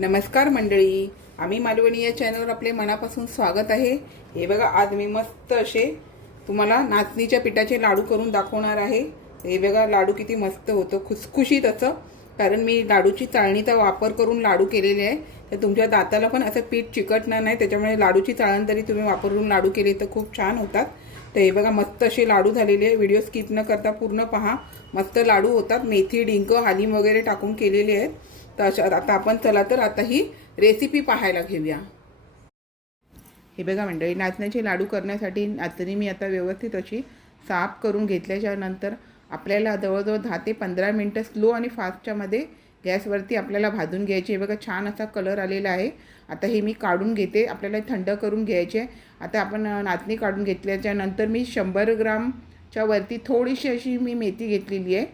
नमस्कार मंडळी. आम्ही मालवणी या चॅनलवर आपले मनापासून स्वागत आहे. हे बघा आज मी मस्त असे तुम्हाला नाचणीच्या पिठाचे लाडू करून दाखवणार आहे. हे बघा लाडू किती मस्त होतं खुसखुशीत असं. कारण मी लाडूची चाळणीचा वापर करून लाडू केलेले आहे. तर तुमच्या दाताला पण असं पीठ चिकटणार नाही त्याच्यामुळे लाडूची चाळण तरी तुम्ही वापरून लाडू केले तर खूप छान होतात. तर हे बघा मस्त असे लाडू झालेले आहे. व्हिडिओ स्किप न करता पूर्ण पहा. मस्त लाडू होतात. मेथी डिंक हालीम वगैरे टाकून केलेले आहेत. तर अशा आता आपण चला तर आता ही रेसिपी पाहायला घेऊया. हे बघा मंडळी नाचण्याचे लाडू करण्यासाठी नाचणी मी आता व्यवस्थित अशी साफ करून घेतल्याच्या नंतर आपल्याला जवळजवळ दहा ते पंधरा मिनटं स्लो आणि फास्टच्यामध्ये गॅसवरती आपल्याला भाजून घ्यायचे. हे बघा छान असा कलर आलेला आहे. आता हे मी काढून घेते. आपल्याला थंड करून घ्यायचे. आता आपण नाचणी काढून घेतल्याच्या नंतर मी शंभर ग्रामच्या वरती थोडीशी अशी मी मेथी घेतलेली आहे.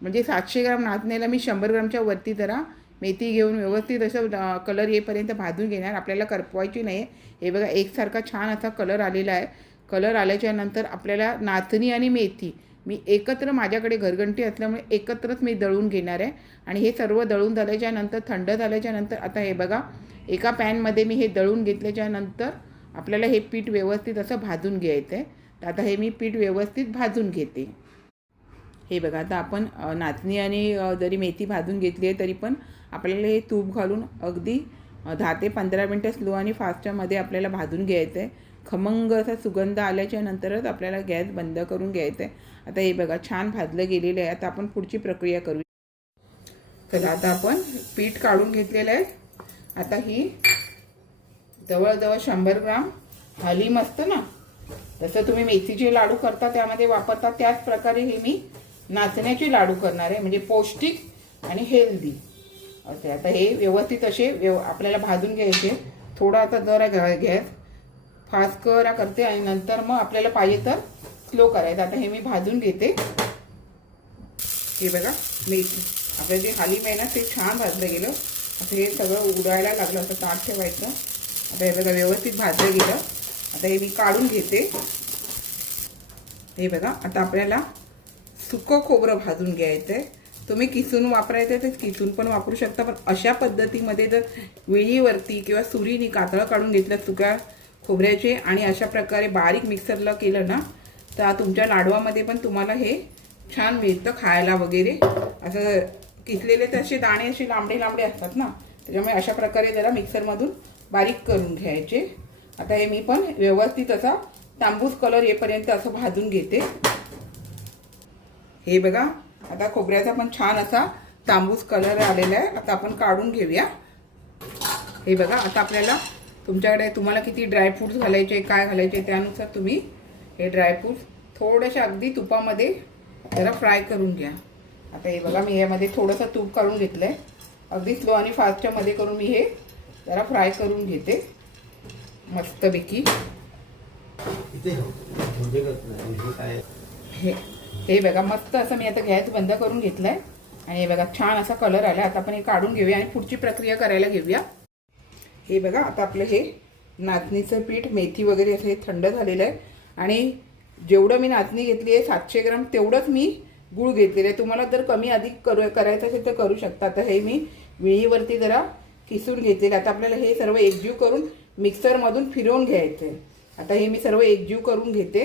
म्हणजे सातशे ग्राम नाचण्याला मी शंभर ग्रामच्या वरती जरा मेथी घेऊन व्यवस्थित असं कलर येईपर्यंत भाजून घेणार. आपल्याला करपवायची नाही हे बघा एकसारखा छान असा कलर आलेला आहे. कलर आल्याच्यानंतर आपल्याला नाचणी आणि मेथी. मी एकत्र माझ्याकडे घरघंटी असल्यामुळे एकत्रच मी दळून घेणार आहे. आणि हे सर्व दळून झाल्याच्यानंतर थंड झाल्याच्यानंतर आता हे बघा एका पॅनमध्ये मी हे दळून घेतल्याच्या नंतर आपल्याला हे पीठ व्यवस्थित असं भाजून घ्यायचं आहे तर आता हे मी पीठ व्यवस्थित भाजून घेते. हे बघा आता आपण नाचणी आणि जरी मेथी भाजून घेतली आहे तरी पण आपल्याला हे तूप घालून अगदी दहा ते पंधरा मिनटं स्लो आणि फास्टमध्ये आपल्याला भाजून घ्यायचं आहे खमंग असा सुगंध आल्याच्या नंतरच आपल्याला गॅस बंद करून घ्यायचं आहे आता हे बघा छान भाजलं गेलेलं आहे. आता आपण पुढची प्रक्रिया करू चला आता आपण पीठ काढून घेतलेलं आहे. आता ही जवळजवळ शंभर ग्राम हलीम असतं ना? जसं तुम्ही मेथीचे लाडू करता त्यामध्ये वापरता त्याच प्रकारे हे मी नाचण्याचे लाडू करणार आहे. म्हणजे पौष्टिक आणि हेल्दी ओके आता हे व्यवस्थित असे व्यव आपल्याला भाजून घ्यायचे. थोडा आता जरा घ्या गॅस फास्ट करा करते आणि नंतर मग आपल्याला पाहिजे तर स्लो करायचं. आता हे मी भाजून घेते. हे बघा मी आपलं जे हालीम आहे ना ते छान भाजलं गेलं. आता हे सगळं उडायला लागलं. असं ताट ठेवायचं. आता हे बघा व्यवस्थित भाजलं गेलं. आता हे मी काढून घेते. हे बघा आता आपल्याला सुकं खोबरं भाजून घ्यायचं आहे तुम्ही किसून वापरायचं तर किसून पण वापरू शकता पण अशा पद्धतीमध्ये जर विळीवरती किंवा सुरीने कातळं काढून घेतलं सुक्या खोबऱ्याचे आणि अशा प्रकारे बारीक मिक्सरला केलं ना तर तुमच्या लाडवामध्ये पण तुम्हाला हे छान मिळतं खायला वगैरे. असं किसलेले तर असे दाणे असे लांबडे लांबडे असतात ना त्याच्यामुळे अशा प्रकारे जरा मिक्सरमधून बारीक करून घ्यायचे. आता हे मी पण व्यवस्थित असा तांबूस कलर येपर्यंत असं भाजून घेते. हे बघा आता खोबऱ्याचा पण छान असा तांबूस कलर आलेला आहे. आता आपण काढून घेऊया. हे बघा आता आपल्याला तुमच्याकडे तुम्हाला किती ड्रायफ्रूट्स घालायचे काय घालायचे त्यानुसार तुम्ही हे ड्रायफ्रूट्स थोडेसे अगदी तुपामध्ये जरा फ्राय करून घ्या. आता हे बघा मी यामध्ये थोडंसं तूप काढून घेतलं आहे अगदी स्लो आणि फास्टच्यामध्ये करून मी हे जरा फ्राय करून घेते. मस्तपैकी. हे हे बघा मस्त असं मी आता गॅस बंद करून घेतलाय. आणि हे बघा छान असा कलर आला. आता आपण हे काढून घेऊया आणि पुढची प्रक्रिया करायला घेऊया. हे बघा आता आपलं हे नाचणीचं पीठ मेथी वगैरे असं हे थंड झालेलं आहे. आणि जेवढं मी नाचणी घेतली आहे सातशे ग्राम तेवढंच मी गूळ घेतलेलं आहे. तुम्हाला जर कमी अधिक करू करायचं असेल तर करू शकता. आता हे मी विळीवरती जरा किसून घेतलेलं आता आपल्याला हे सर्व एकजीव करून मिक्सरमधून फिरवून घ्यायचं आहे. आता हे मी सर्व एकजीव करून घेते.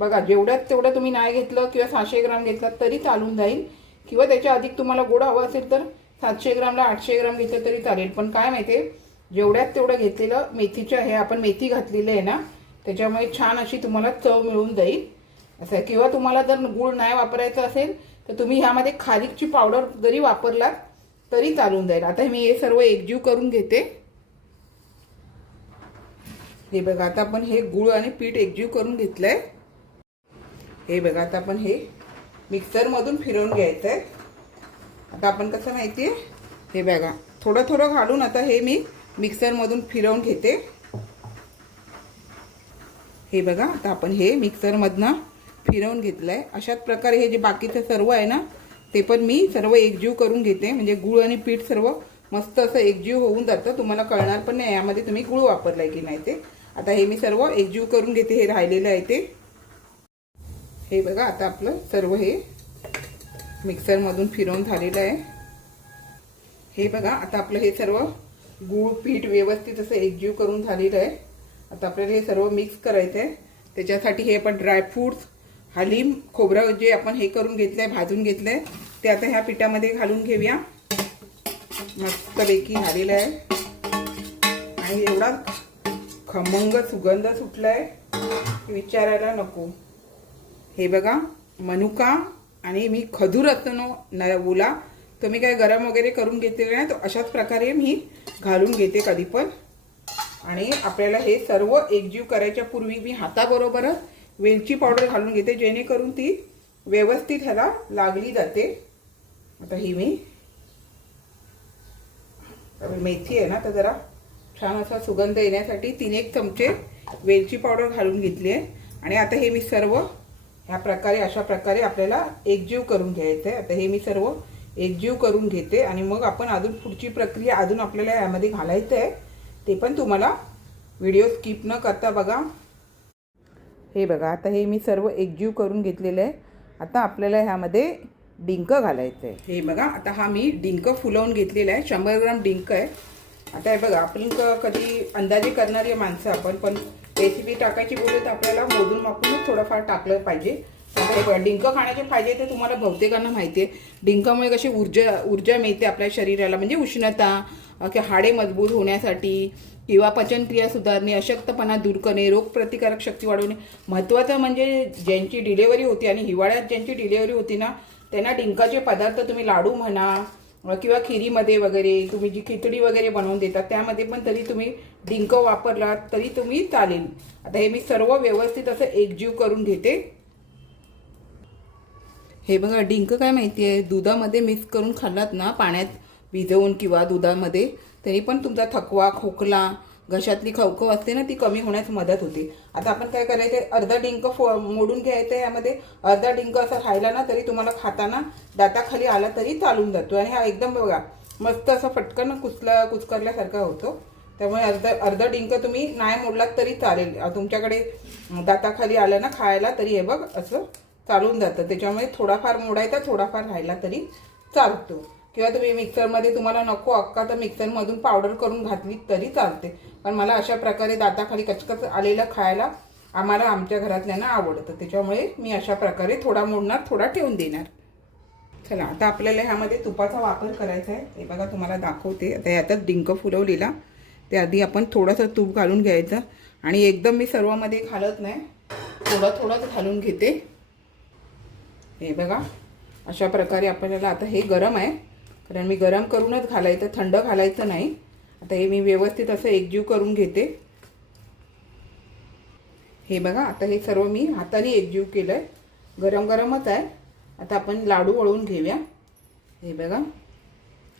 बघा जेवढ्यात तेवढं तुम्ही नाही घेतलं किंवा सहाशे ग्राम घेतलं तरी चालून जाईल. किंवा त्याच्या अधिक तुम्हाला गोड हवं असेल तर सातशे ग्रामला आठशे ग्राम घेतलं तरी चालेल. पण काय माहिती आहे जेवढ्यात तेवढं घेतलेलं मेथीचं आहे आपण मेथी घातलेली आहे ना त्याच्यामुळे छान अशी तुम्हाला चव मिळून जाईल. असं आहे. किंवा तुम्हाला जर गूळ नाही वापरायचं असेल तर तुम्ही ह्यामध्ये खारीकची पावडर जरी वापरलात तरी चालून जाईल. आता मी हे सर्व एकजीव करून घेते. हे बघा आता आपण हे गूळ आणि पीठ एकजीव करून घेतलं आहे हे बघा आता आपण हे मिक्सरमधून फिरवून घ्यायचं आहे आता आपण कसं माहिती आहे हे बघा थोडं थोडं घालून आता हे मी मिक्सरमधून फिरवून घेते. हे बघा आता आपण हे मिक्सरमधनं फिरवून घेतलं आहे अशाच प्रकारे हे जे बाकीचं सर्व आहे ना ते पण मी सर्व एकजीव करून घेते. म्हणजे गूळ आणि पीठ सर्व मस्त असं एकजीव होऊन जातं. तुम्हाला कळणार पण नाही यामध्ये तुम्ही गूळ आहे की नाही ते. आता हे मी सर्व एकजीव करून घेते हे राहिलेलं आहे ते. हे बघा आता आपलं सर्व हे मिक्सरमधून फिरवून झालेलं आहे. हे बघा आता आपलं हे सर्व गूळ पीठ व्यवस्थित असं एकजीव करून झालेलं आहे. आता आपल्याला हे सर्व मिक्स करायचं आहे त्याच्यासाठी हे आपण ड्रायफ्रूट्स हलीम खोबरं जे आपण हे करून घेतलं आहे भाजून घेतलं आहे ते आता ह्या पिठामध्ये घालून घेऊया. मस्तपैकी झालेलं आहे. आणि एवढा खमंग सुगंध सुटला आहे विचारायला नको. हे बघा मनुका आणि मी खदुरत्नो नवला तर मी काय गरम वगैरे करून घेतलेलं नाही तर अशाच प्रकारे मी घालून घेते कधी पण. आणि आपल्याला हे सर्व एकजीव करायच्या पूर्वी मी हाताबरोबरच वेलची पावडर घालून घेते जेणेकरून ती व्यवस्थित ह्याला लागली जाते. आता ही मी मेथी आहे ना तर जरा छान असा सुगंध येण्यासाठी तीन एक चमचे वेलची पावडर घालून घेतली आहे. आणि आता हे मी सर्व ह्या प्रकारे अशा प्रकारे आपल्याला एकजीव करून घ्यायचं आहे आता हे मी सर्व एकजीव करून घेते आणि मग आपण अजून पुढची प्रक्रिया अजून आपल्याला यामध्ये घालायचं आहे ते पण तुम्हाला व्हिडिओ स्किप न करता बघा. हे बघा आता हे मी सर्व एकजीव करून घेतलेलं आहे. आता आपल्याला ह्यामध्ये डिंक घालायचं आहे हे बघा आता हा मी डिंक फुलवून घेतलेला आहे. शंभर ग्राम डिंक आहे. आता हे बघा आपण कधी अंदाजे करणारी माणसं आपण पण रेसिपी टाकायची बोलू तर आपल्याला मोजून मापूनच थोडंफार टाकलं पाहिजे. डिंक खाण्याचे फायदे ते तुम्हाला बहुतेकांना माहिती आहे डिंकामुळे कशी ऊर्जा ऊर्जा मिळते आपल्या शरीराला म्हणजे उष्णता किंवा हाडे मजबूत होण्यासाठी किंवा पचनक्रिया सुधारणे अशक्तपणा दूर करणे रोगप्रतिकारक शक्ती वाढवणे. महत्त्वाचं म्हणजे ज्यांची डिलेवरी होती आणि हिवाळ्यात ज्यांची डिलेवरी होती ना त्यांना डिंकाचे पदार्थ तुम्ही लाडू म्हणा किंवा खिरीमध्ये वगैरे तुम्ही जी खिचडी वगैरे बनवून देतात त्यामध्ये पण तरी तुम्ही डिंक वापरलात तरी तुम्ही चालेल. आता हे मी सर्व व्यवस्थित असं एकजीव करून घेते. हे बघा डिंक काय माहिती आहे? दुधामध्ये मिक्स करून खाल्लात ना पाण्यात भिजवून किंवा दुधामध्ये तरी पण तुमचा थकवा खोकला घशातली खवखव असते ना ती कमी होण्यास मदत होते. आता आपण काय करायचं अर्धा डिंक फो मोडून घ्यायचं यामध्ये. अर्धा डिंक असं खायला ना तरी तुम्हाला खाताना दाताखाली आला तरी चालून जातो. आणि हा एकदम बघा मस्त असं फटकन कुचला कुचकरल्यासारखा होतो. त्यामुळे अर्धा अर्धा डिंक तुम्ही नाही मोडलात तरी चालेल. तुमच्याकडे दाताखाली आलं ना खायला तरी हे बघ असं चालून जातं. त्याच्यामुळे थोडाफार मोडायचा थोडाफार राहिला तरी चालतो. किंवा तुम्ही मिक्सरमध्ये तुम्हाला नको अक्का तर मिक्सरमधून पावडर करून घातली तरी चालते. पण मला अशा प्रकारे दाताखाली कचकच आलेलं खायला आम्हाला आमच्या घरातल्यांना आवडतं. त्याच्यामुळे मी अशा प्रकारे थोडा मोडणार थोडा ठेवून देणार. चला आता आपल्याला ह्यामध्ये तुपाचा वापर करायचा आहे. हे बघा तुम्हाला दाखवते. आता यातच डिंक फुलवलेला. ते आधी आपण थोडंसं तूप घालून घ्यायचं. आणि एकदम मी सर्वामध्ये घालत नाही. थोडं थोडंच घालून घेते. हे बघा अशा प्रकारे आपल्याला आता हे गरम आहे. कारण मी गरम करूनच घालायचं थंड घालायचं नाही. आता हे मी व्यवस्थित असं एकजीव करून घेते. हे बघा आता हे सर्व मी हाताने एकजीव केलं आहे गरम गरमच आहे. आता आपण लाडू वळून घेऊया. हे बघा.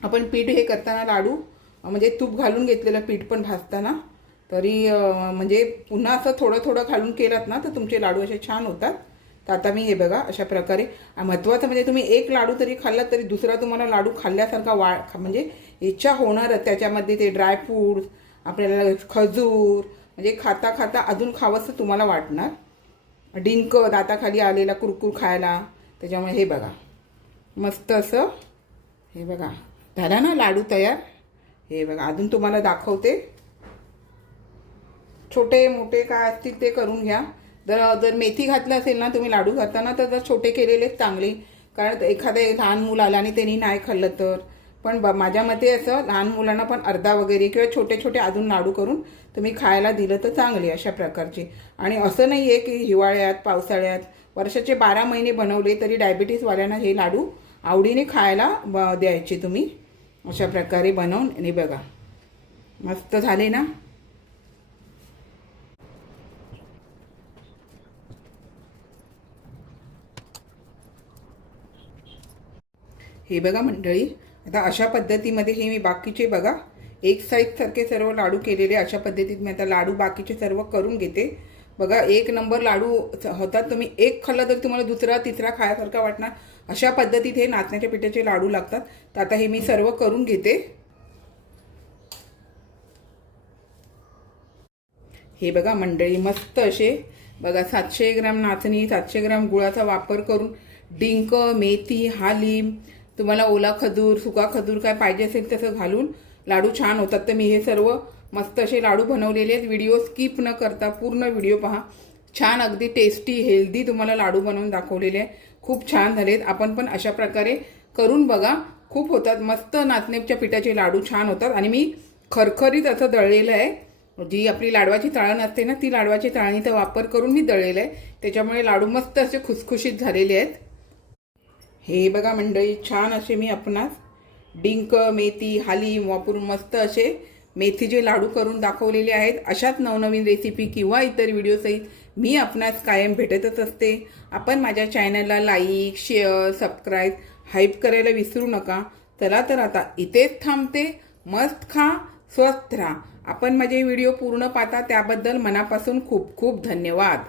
आपण पीठ हे करताना लाडू म्हणजे तूप घालून घेतलेलं पीठ पण भाजताना तरी म्हणजे पुन्हा असं थोडं थोडं घालून केलात ना तर तुमचे लाडू असे छान होतात. तर आता मी हे बघा अशा प्रकारे महत्त्वाचं म्हणजे तुम्ही एक लाडू तरी खाल्ला तरी दुसरा तुम्हाला लाडू खाल्ल्यासारखा वा म्हणजे इच्छा होणारच. त्याच्यामध्ये ते ड्रायफ्रूट्स आपल्याला खजूर म्हणजे खाता खाता अजून खावंसं तुम्हाला वाटणार. डिंक दाताखाली आलेला कुरकुर खायला. त्याच्यामुळे हे बघा. मस्त असं हे बघा. झाला ना लाडू तयार? हे बघा अजून तुम्हाला दाखवते. छोटे मोठे काय असतील ते करून घ्या. जर जर मेथी घातलं असेल ना तुम्ही लाडू घालताना तर जर छोटे केलेलेच चांगले. कारण एखादं लहान मूल आलं आणि त्यांनी नाही खाल्लं तर. पण ब माझ्या मते असं लहान मुलांना पण अर्धा वगैरे किंवा छोटे छोटे अजून लाडू करून तुम्ही खायला दिलं तर चांगले अशा प्रकारचे. आणि असं नाही आहे की हिवाळ्यात पावसाळ्यात वर्षाचे बारा महिने बनवले तरी डायबिटीसवाल्यांना हे लाडू आवडीने खायला ब द्यायचे तुम्ही. अशा प्रकारे बनवून आणि बघा. मस्त झाले ना? हे बघा मंडळी आता अशा पद्धतीमध्ये हे मी बाकीचे बघा एक साईजसारखे सर्व लाडू केलेले अशा पद्धतीत मी आता लाडू बाकीचे सर्व करून घेते. बघा एक नंबर लाडू होतात तुम्ही एक खाल्ला तर तुम्हाला दुसरा तिसरा खायासारखा वाटणार. अशा पद्धतीत हे नाचण्याच्या पिठाचे लाडू लागतात. तर आता हे मी सर्व करून घेते. हे बघा मंडळी मस्त असे बघा सातशे ग्राम नाचणी सातशे ग्राम गुळाचा वापर करून डिंक मेथी हालीम तुम्हाला ओला खजूर सुका खजूर काय पाहिजे असेल तसं घालून लाडू छान होतात. तर मी हे सर्व मस्त असे लाडू बनवलेले आहेत. व्हिडिओ स्किप न करता पूर्ण व्हिडिओ पहा. छान अगदी टेस्टी हेल्दी तुम्हाला लाडू बनवून दाखवलेले आहे खूप छान झालेत. आपण पण अशा प्रकारे करून बघा. खूप होतात. मस्त नाचण्याच्या पिठाचे लाडू छान होतात. आणि मी खरखरीत असं दळलेलं आहे. जी आपली लाडवाची तळण असते ना ती लाडवाची तळणीचा वापर करून मी दळलेलं आहे. त्याच्यामुळे लाडू मस्त असे खुसखुशीत झालेले आहेत. हे बघा मंडळी छान असे मी आपणास डिंक मेथी हालीम वापरून मस्त असे मेथीचे लाडू करून दाखवलेले आहेत अशाच नवनवीन रेसिपी किंवा इतर व्हिडिओसहित मी आपणास कायम भेटतच असते. आपण माझ्या चॅनलला लाईक शेअर सबस्क्राईब हाईप करायला विसरू नका. चला तर आता इथेच थांबते. मस्त खा स्वस्थ राहा. आपण माझे व्हिडिओ पूर्ण पाहता त्याबद्दल मनापासून खूप खूप धन्यवाद.